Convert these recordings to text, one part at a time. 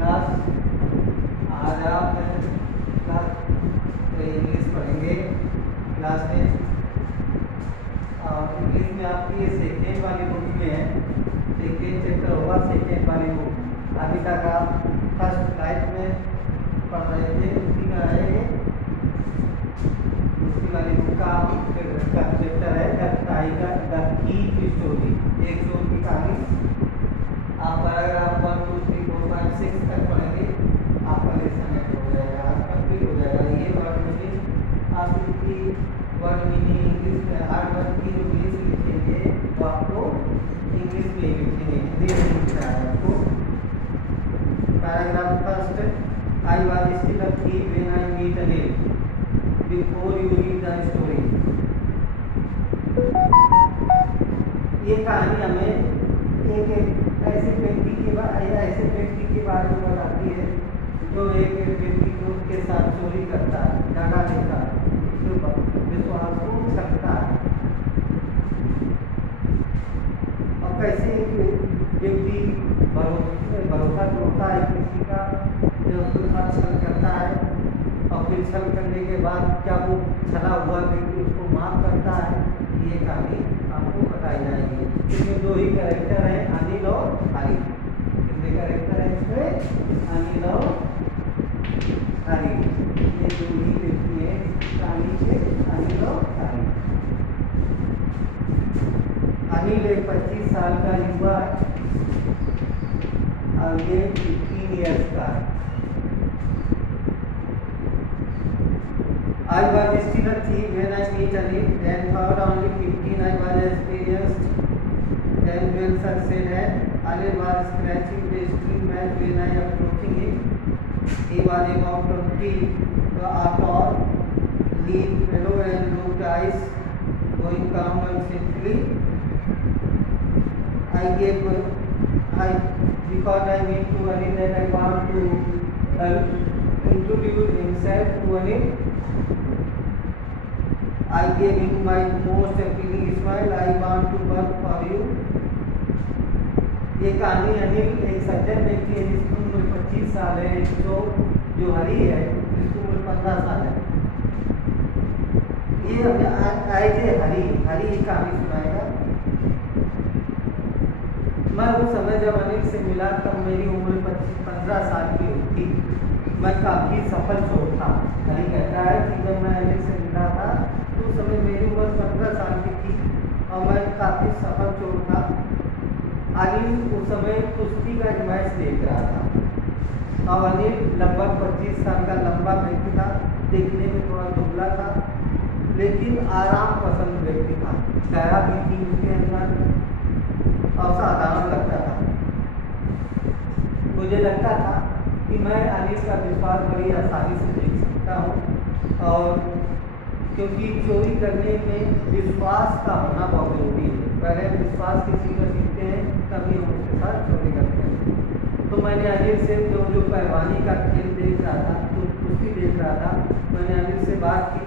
Class. आज आप class English पढ़ेंगे क्लास में। इंग्लिश में आपकी ये सेकेंड वाली बुक में है, सेकेंड चैप्टर होगा सेकेंड वाली बुक। अभी तक आप फर्स्ट लाइफ में पढ़ रहे थे, उसी में आएंगे उसी वाली बुक का चैप्टर है the tiger the key story, एक चोर की कहानी। आप पैराग्राफ 1 2 3 4 5 6 तक पढ़ेंगे, आपका लेसन हो जाएगा, आज कंप्लीट हो जाएगा। ये वर्ड मीनिंग आप इसकी वर्ड मीनिंग इंग्लिश में हर वर्ड की जो इंग्लिश लिखेंगे वो आपको इंग्लिश में ही लिखेंगे, हिंदी में लिखना है आपको। Paragraph first, I was still a thing when I meet Anil, before you read the story. ये कहानी हमें एक ऐसे व्यक्ति के बारे में बताती है जो एक व्यक्ति को के साथ चोरी करता है, डाका देता है, जो विश्वास को छलकता है। और कैसे एक व्यक्ति भरोसा तोड़ता है किसी का, जो उसके साथ छल करता है, और फिर छल करने के बाद क्या वो छला हुआ व्यक्ति उसको माफ करता है। ये कहानी आपको बताई जाएगी। इसमें दो ही कैरेक्टर हैं, अनिल और हरी। कितने कैरेक्टर हैं इसमें? अनिल और हरी। ये दो ही व्यक्ति हैं कहानी के, अनिल और हरी। अनिल एक 25 साल का युवा है और ये 15 ईयर्स का है। I was still a thief when I met Anil, and thought only 15 I was experienced and well succeeded. Anil was scratching the string mat when I approaching him. He was about 20, tall, lean fellow and looked eyes going calm and simply. Because I meet to Anil that I want to introduce himself to Anil. I gave him my most appealing smile. I want to work for you. ये कहानी अनिल एक सज्जन व्यक्ति है जिसकी उम्र 25 साल है, जो हरी है जिसकी उम्र 15 साल है। ये हमें आए थे हरी ये कहानी सुनाएगा। मैं उस समय जब अनिल से मिला तब मेरी उम्र 15 साल की थी। मैं काफ़ी सफल चोर था। हरी कहता है कि जब मैं अनिल से मिला था तो उस समय मेरी उम्र 15 साल की थी और मैं काफ़ी सफल चोर था। अनिल उस समय कुश्ती का एक मैच देख रहा था और अनिल लगभग 25 साल का लंबा व्यक्ति था, देखने में थोड़ा दुबला था लेकिन आराम पसंद व्यक्ति था। दया भी थी उसके अंदर और साधारण लगता था। मुझे लगता था कि मैं अनिल का विश्वास बड़ी आसानी से देख सकता हूँ, और क्योंकि चोरी करने में विश्वास का होना बहुत जरूरी है। पहले विश्वास किसी का सीखते हैं तभी हम उसके साथ चोरी करते हैं। तो मैंने अनिल से जो पहलवानी का खेल देख रहा था, जो कुश्ती देख रहा था, मैंने अनिल से बात की।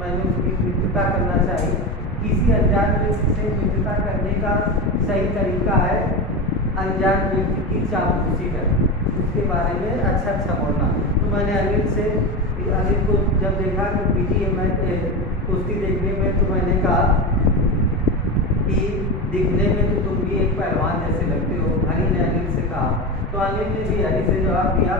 मैंने उसकी मित्रता करना चाहिए। किसी अनजान व्यक्ति से मित्रता करने का सही तरीका है अनजान व्यक्ति की चापलूसी करना, उसके बारे में अच्छा बोलना। तो मैंने अनिल को जब देखा कि बिजी है मैं कुश्ती देखने में, तो मैंने कहा कि दिखने में तो तुम भी एक पहलवान जैसे लगते हो। हरी ने अनिल से कहा, तो अनिल ने भी हरी से जवाब दिया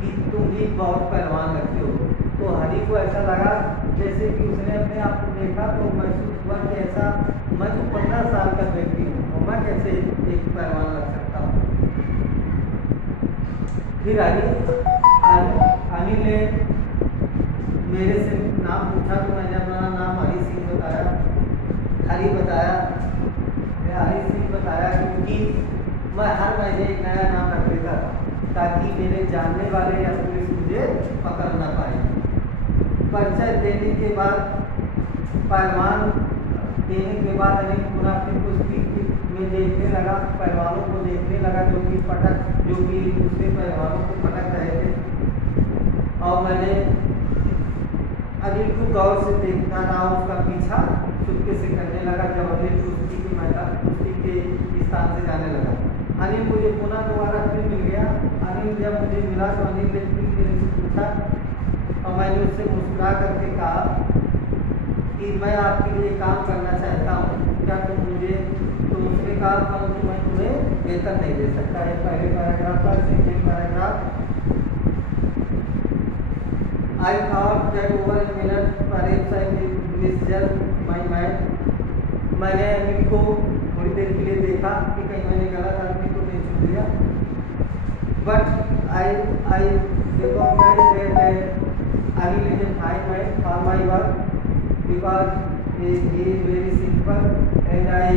कि तुम भी बहुत पहलवान लगते हो। तो हरी को ऐसा लगा जैसे कि उसने अपने आप को देखा तो महसूस हुआ कि ऐसा मैं तो 15 साल का व्यक्ति हूँ और मैं कैसे एक पहलवान लग सकता हूँ। फिर अनिल ने मेरे से नाम पूछा तो मैंने अपना नाम हरी सिंह बताया। हरी सिंह बताया क्योंकि मैं हर महीने एक नया नाम रख देता था ताकि मेरे जानने वाले या पुलिस मुझे पकड़ ना पाए। परिचय देने के बाद अनिल पुनः फिर कुश्ती में देखने लगा, पहलवानों को देखने लगा जो कि दूसरे पहलवानों को पटक रहे थे। और मैंने अनिल को गौर से देखता रहा, उसका पीछा चुपके से करने लगा। जब अनिल कुश्ती के स्थान से जाने लगा, अनिल मुझे पुनः दोबारा फिर मिल गया। अनिल जब मुझे मिला तो अनिल ने फिर मेरे से पूछा और मैंने उससे मुस्कुरा करके कहा कि मैं आपके लिए काम करना चाहता हूँ, क्या तुम मुझे, तो उसने कहा परंतु मैं तुम्हें वेतन नहीं दे सकता। ये पहले पैराग्राफ का second paragraph. I thought that over a minute perhaps I misjudged my man. मैंने अनिल को थोड़ी देर के लिए देखा कि कहीं मैंने गलत आदमी को नहीं चुन लिया। But I recognize that Anil is a fine man for my work because he is very simple and I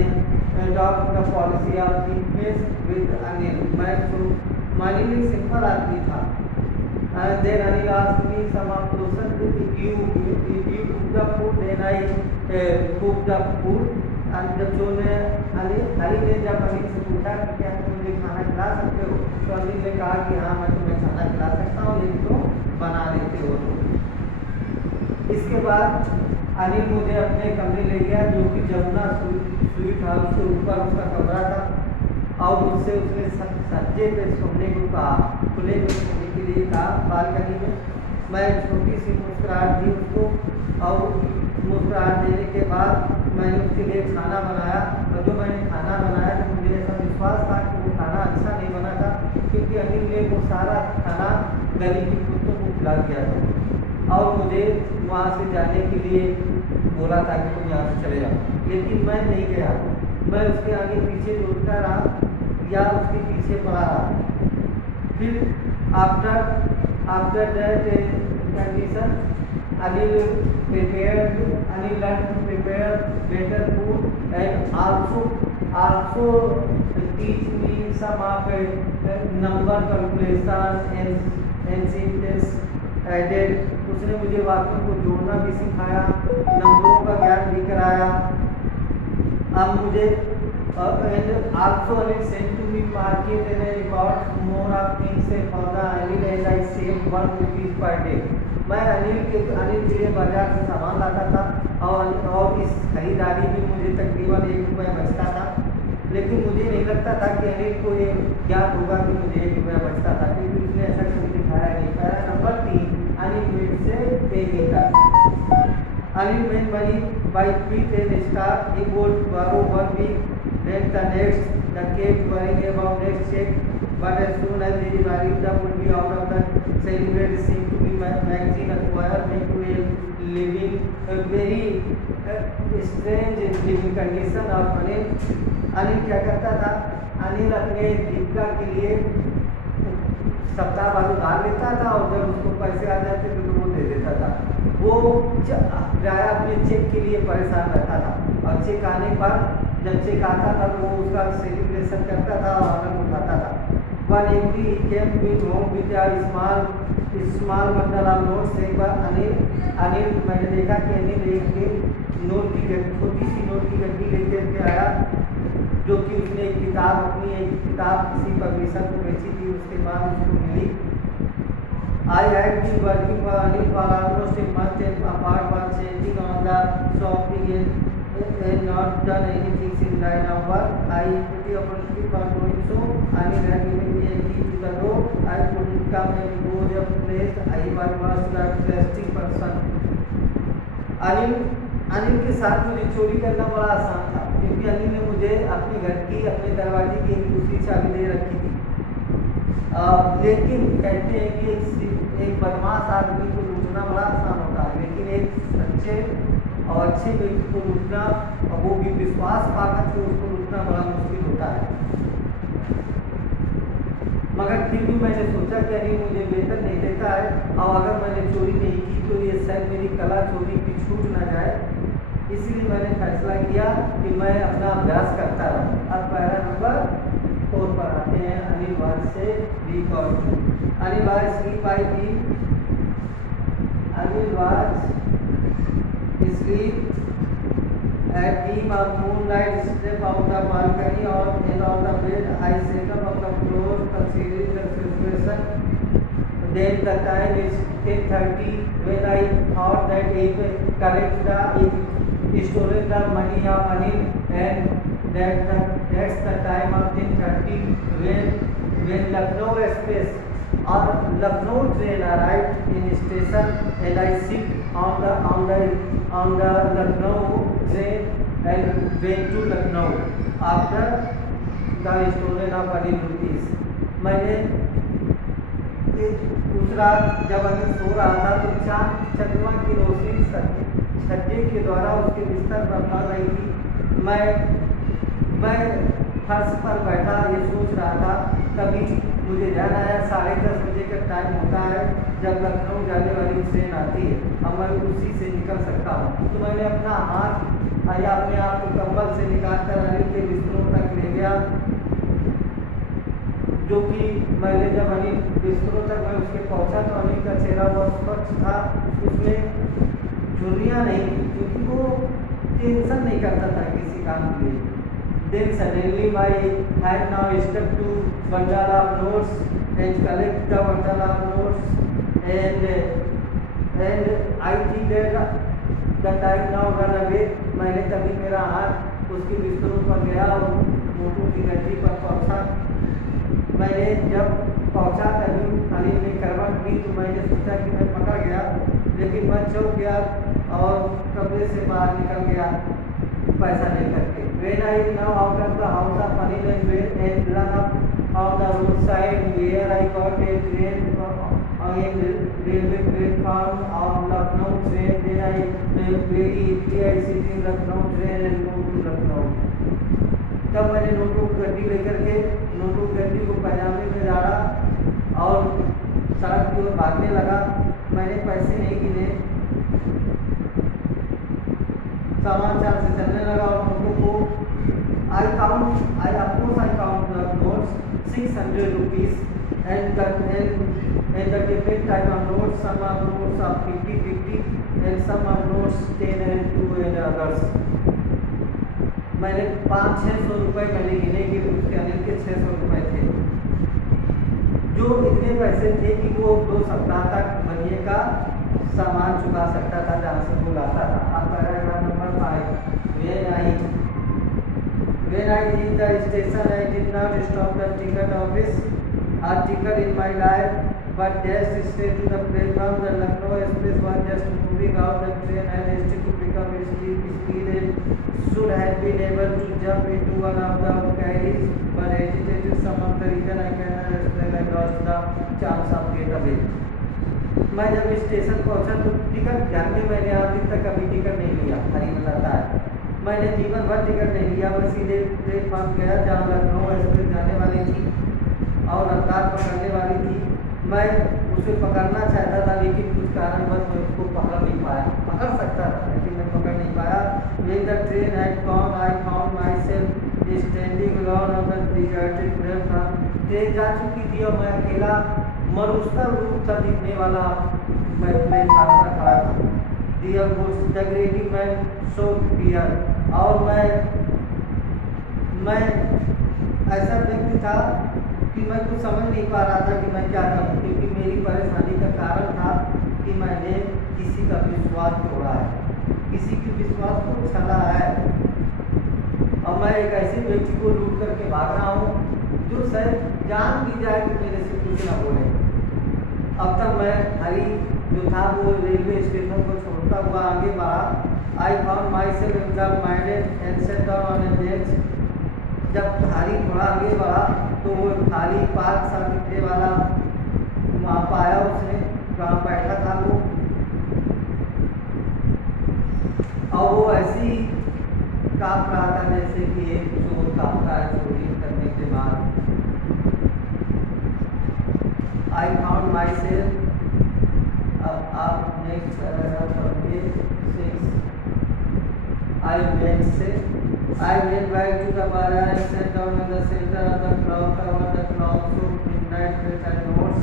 adopt the policy of cheapness with Anil. मैं तो अनिल एक सिंपल आदमी था। And then Anil asked me some of questions. If you cook the food, then I cook the food. And जब जो ने अनिल ने जब अनिल से पूछा कि क्या तुम मुझे खाना खिला सकते हो, तो अनिल ने कहा कि हाँ मैं तुम्हें खाना खिला सकता हूँ यदि तुम बना लेते हो तो। इसके बाद अनिल मुझे अपने कमरे ले गया जो कि जमुना स्वीट हाउस के ऊपर उसका कमरा था और मुझसे उसने सज्जे पे सोने को कहा, खुले में सोने के लिए कहा बालकनी में। मैं छोटी सी मुस्कुराहट दी उसको और मुस्कुराहट देने के बाद मैंने उसके लिए खाना बनाया और जो मैंने खाना बनाया तो मुझे ऐसा विश्वास था कि वो खाना अच्छा नहीं बना था क्योंकि अनिल ने वो सारा खाना गली की कुत्तों को खिला दिया था और मुझे वहाँ से जाने के लिए बोला था कि तुम यहाँ से चले जाओ, लेकिन मैं नहीं गया। मैं उसके आगे पीछे दौड़ता रहा या उसके पीछे पड़ा रहा। फिर after that condition Anil learned to prepare better food and also teach me some of number calculation and sentence added. उसने मुझे वाक्यों को जोड़ना भी सिखाया, नंबरों का ज्ञान भी कराया। अब मुझे and also Anil sent to me market and I bought more of things for the Anil and I saved 1 rupees per day. मैं अनिल के लिए बाजार से सामान लाता था और इस खरीदारी में मुझे तकरीबन 1 रुपया बचता था, लेकिन मुझे नहीं लगता था कि अनिल को ये ज्ञात होगा कि मुझे 1 रुपया बचता था क्योंकि उसने ऐसा कभी दिखाया नहीं। पैरा नंबर 3 अनिल मेड से पेमेंट का। Anil made money by quit and start. He would borrow 1 week, then the next. The kept worrying about next check, but as soon as he arrived, the would be out of the celebrated seemed to be magazine acquire make to a living a very strange living condition of Anil. Anil क्या करता था? अनिल अपने जीविका के लिए सप्ताह बाद उधार लेता था और जब उसको पैसे आ जाते थे तो वो दे देता था। वो प्राय अपने चेक के लिए परेशान रहता था और चेक आने पर जब चेक आता था तो वो उसका सेलिब्रेशन करता था और आनंद उठाता था। One every came with home with small bundle of notes. एक बार अनिल मैंने देखा कि अनिल एक नोट की छोटी सी नोट की गड्डी लेकर के आया जो कि उसने एक किताब किसी पब्लिशर को बेची थी, उसके बाद उसको मिली। I had been working for Anil for almost a month and apart was changing on the shopping and not done anything since I now work. I pretty apologetic for doing so. Anil had given me a key to the door. I couldn't come and go the place. I was the interesting person. Anil के साथ मुझे चोरी करना बड़ा आसान था क्योंकि अनिल ने मुझे अपने घर की अपने दरवाजे की एक दूसरी चाबी दे रखी थी। लेकिन कहते हैं कि एक बदमाश आदमी को लूटना बड़ा आसान होता है, लेकिन एक सच्चे और अच्छे व्यक्ति को लूटना और वो भी विश्वास पाकर के उसको लूटना बड़ा मुश्किल होता है। मगर फिर भी मैंने सोचा कि अनिल मुझे वेतन नहीं देता है और अगर मैंने चोरी नहीं की तो ये शायद मेरी कला चोरी की छूट ना जाए, इसलिए मैंने फैसला किया कि मैं अपना अभ्यास करता रहूँ। अब पैरा नंबर 4 पर आते हैं। अनिल वाज से वीक और अनिल वाज स्लीप आई थी। Anil was sleep at beam of moonlight step out the balcony or in on the bed. I sat up on the floor considering the situation. Then the time is 10:30 when I thought that if stolen the money of Anil and that's the time of 10:30 when Lucknow Express or Lucknow train arrived in station, and I sit on the Lucknow train and went to Lucknow after the stolen of Anil rupees. मैंने उस रात जब अनिल सो रहा था तो चांद चंद्रमा की रोशनी छज्जे के द्वारा उसके बिस्तर पर पड़ रही थी। मैं फर्श पर बैठा ये सोच रहा था, तभी मुझे ध्यान आया 10:30 बजे का टाइम होता है जब लखनऊ जाने वाली ट्रेन आती है, अब मैं उसी से निकल सकता हूँ। तो मैंने अपना हाथ या अपने आप को कंबल से निकाल कर अनिल के बिस्तरों तक ले गया, जो कि मैंने जब अनिल बिस्तरों तक मैं उसके पहुँचा तो अनिल का चेहरा बहुत स्वच्छ था, उसमें झुर्रियाँ नहीं थी, क्योंकि वो टेंशन नहीं करता था किसी काम के लिए। Then suddenly my hand now stuck to bundle of notes and collect the bundle of notes and I think that the time now run away। मैंने तभी मेरा हाथ उसके बिस्तरों पर गया और मोटू की गड्डी पर पहुँचा। मैंने जब पहुँचा तभी अनिल ने करवट ली तो मैंने सोचा कि मैं पकड़ गया, लेकिन मैं चौंक गया और कमरे से बाहर निकल गया पैसा लेकर के। When I now out of the house of Anil and run up on the roadside where I got a train on a railway platform of Lucknow train, then I very easily I sit in Lucknow train and go to Lucknow। तब मैंने नोटू की गड्डी लेकर के नोटू की गड्डी को पैजामे में डाला और सड़क की ओर भागने लगा। मैंने पैसे नहीं गिने, सामान चाल से चलने लगा और नोटों को I count the notes 600 rupees and the different type of notes, some of notes of 50 and some of notes 10 and 2 and others। मैंने 500-600 रुपये मैंने गिने कि उसके अनिल के 600 रुपये थे, जो इतने पैसे थे कि वो 2 सप्ताह तक महीने का सामान चुका सकता था जहाँ से वो लाता था। अब paragraph number 5। When I reached the station, I did not stop the ticket office or ticket in my life, but dashed straight to the platform. The Lucknow Express was just moving out. The train had still to pick up its speed and should have been able to jump into one of the carriages, but hesitated. Some of the reason I cannot explain. I lost the chance of get away। मैं जब station पहुंचा तो ticket घर में मैंने आज दिन तक कभी टिकट नहीं लिया, हरी बताता है। मैंने जीवन भर टिकट नहीं लिया, मैं सीधे प्लेटफॉर्म गया जहाँ लखनऊ एक्सप्रेस जाने वाली थी और रफ्तार पकड़ने वाली थी। मैं उसे पकड़ना चाहता था, लेकिन कुछ कारणवश मैं उसको पकड़ नहीं पाया। पकड़ सकता था लेकिन मैं पकड़ नहीं पाया। When the train had gone, I found myself standing alone on the deserted platform। Train जा चुकी थी और मैं अकेला मरुस्थल रूप सा दिखने वाला मैं प्लेटफॉर्म पर खड़ा था। The greedy man showed fear। और मैं ऐसा व्यक्ति था कि मैं कुछ समझ नहीं पा रहा था कि मैं क्या करूं, क्योंकि मेरी परेशानी का कारण था कि मैंने किसी का विश्वास तोड़ा है, किसी के विश्वास को छला है और मैं एक ऐसे व्यक्ति को लूट करके भाग रहा हूँ जो शायद जान भी जाए कि मेरे से कुछ ना बोले। अब तक मैं हरी जो था वो रेलवे स्टेशन को छोड़ता हुआ आगे बढ़ा। I found myself in the minded and sat down on a bench। जब थाली थोड़ा आगे बढ़ा तो वो थाली पार्क सा दिखने वाला वहाँ पाया उसने, वहाँ बैठा था वो, और वो ऐसी काँप रहा था जैसे कि एक चोर काँपता है चोरी करने के बाद। I found myself, अब आप नेक्स्ट पैराग्राफ पढ़िए 6। I went back to the bar and sat down in the center of the clock tower। The clock showed midnight with the notes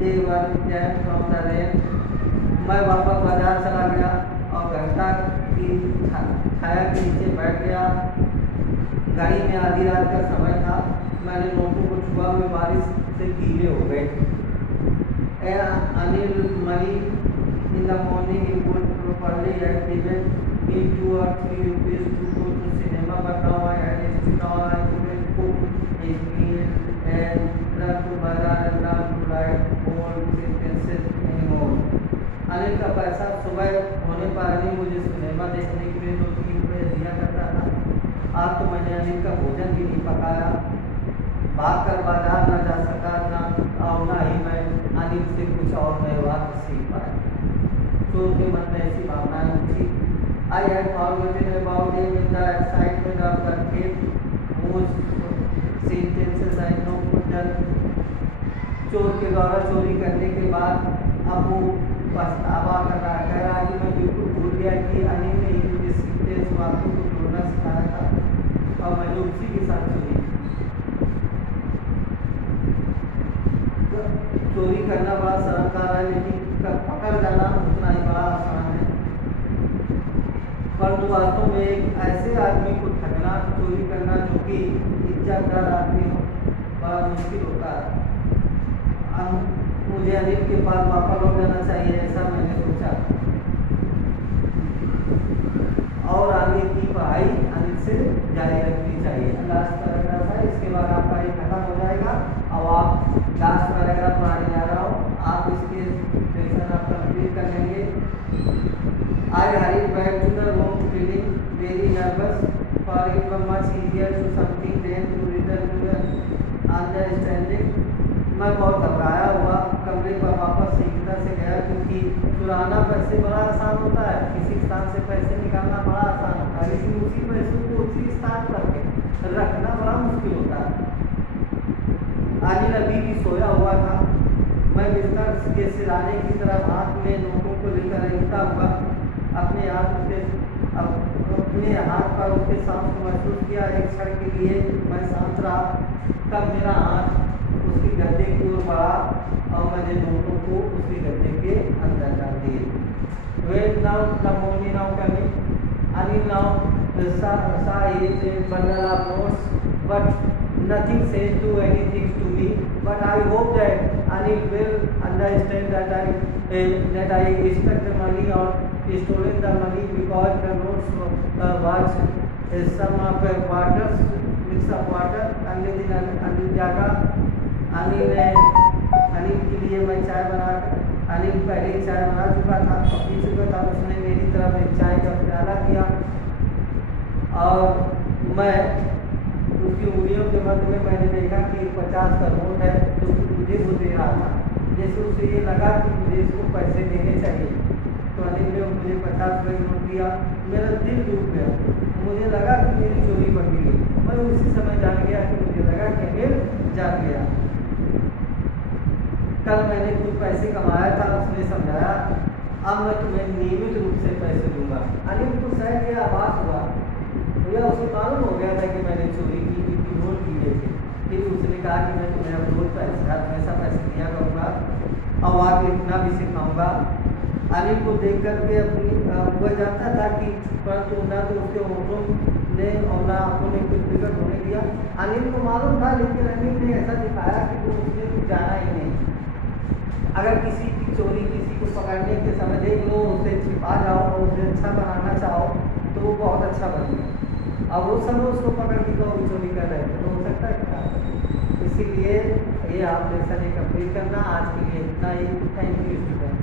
they were jammed from the rain। मैं वापस बाजार चला गया और घंटा की छाया के नीचे बैठ गया। गाड़ी में आधी रात का समय था। मैंने नोटों को छुआ हुए बारिश से गीले हो गए। Anil Mali in the morning he would properly had given me 2 or 3 rupees to go to cinema, but now I had still all I couldn't cook a meal Anil का पैसा सुबह होने पर अनिल मुझे सिनेमा देखने के लिए 2-3 रुपये दिया करता था। आज तो मैंने अनिल का भोजन भी नहीं पकाया, भाग कर बाजार न जा सका और ना ही मैं अनिल से कुछ और नए बात सीख पाया। चोर के मन में ऐसी भावनाएं उठी। I had forgotten about him in the excitement of the trip, whose sentences I know could done. चोर के द्वारा चोरी करने के बाद अब वो पछतावा कर रहा है, कह रहा है कि मैं बिल्कुल भूल गया कि अनिल ने ही मुझे सीधे इस बातों को तोड़ना सिखाया था और मैंने उसी के साथ चोरी की। चोरी करना बड़ा सरल कार्य है, लेकिन पकड़ जाना उतना ही बड़ा आसान है। परंतु वास्तव में एक ऐसे आदमी को ठगना, चोरी करना जो कि इज्जतदार आदमी हो, बड़ा मुश्किल होता है। मुझे अनिल के पास वापस लौट जाना चाहिए, ऐसा मैंने सोचा और आगे की पढ़ाई अनिल से जारी रखनी चाहिए। लास्ट पैराग्राफ है, इसके बाद आपका ये खत्म हो जाएगा। अब आप लास्ट पैराग्राफ पढ़ाने जा रहा हूँ, आप इसके सेक्शन आप कंप्लीट कर लेंगे। I hurried back to the room feeling very nervous, for it was much easier to something than to return to the understanding. मैं बहुत घबराया हुआ कमरे पर वापस सीखता से गया, क्योंकि चुराना पैसे बड़ा आसान होता है, किसी स्थान से पैसे निकालना बड़ा आसान होता है, लेकिन उसी पैसों को उसी स्थान पर रखना बड़ा मुश्किल होता है। अनिल अभी भी सोया हुआ था। मैं बिस्तर के सिराने की तरफ हाथ में नोटों को लेकर रेंगता हुआ अपने हाथ पर उसके सांस को महसूस किया। एक क्षण के लिए मैं शांत रहा, तब मेरा हाथ उसके गद्दे की ओर बढ़ा और मैंने नोटों को उसके गद्दे के अंदर डाल दिए। Well, now the morning now coming. Anil now saw his bundle of notes, but nothing says to anything to me. But I hope that Anil will understand that I expect the money or stolen the money, because the notes was some of waters, mix of water. अगले दिन अनिल जागा, अनिल के लिए मैं चाय बनाकर, अनिल पहले ही चाय बना चुका था और पी चुका था। उसने मेरी तरफ एक चाय का प्याला किया और मैं उसकी उंगलियों के मध्य में मैंने देखा कि 50 का नोट है जो मुझे वो दे रहा था। जैसे उसे ये लगा कि मुझे इसको पैसे देने चाहिए, तो अनिल ने मुझे 50 रुपये नोट दिया। मेरा दिल डूब गया, मुझे लगा कि मेरी चोरी पकड़ी गई। मैं उसी समय जान गया कि मुझे लगा कि अनिल जान गया। कल मैंने कुछ पैसे कमाया था, उसने समझाया, अब मैं तुम्हें नियमित रूप से पैसे दूंगा। अनिल को शायद ये आभास हुआ, या उसे मालूम हो गया था कि मैंने चोरी की, क्योंकि नोट किए थे। फिर उसने कहा कि मैं तुम्हें अब रोज पैसा दिया करूँगा और आप लिखना भी सिखाऊंगा। अनिल को देख करके वह जानता था कि परंतु न तो उसके होठों ने और न आंखों ने कुछ प्रकट होने दिया। अनिल को मालूम था, लेकिन अनिल ने ऐसा दिखाया कि वो उसने कुछ जाना ही नहीं। अगर किसी की चोरी किसी को पकड़ने के समय देख लो, उसे छिपा जाओ और उसे अच्छा बनाना चाहो तो वो बहुत अच्छा बनेगा। अब वो सब उसको पकड़ के तो चोरी कर रहे थे, तो हो सकता है क्या। इसीलिए ये आप लेसन कंप्लीट करना। आज के लिए इतना ही। Thank you student.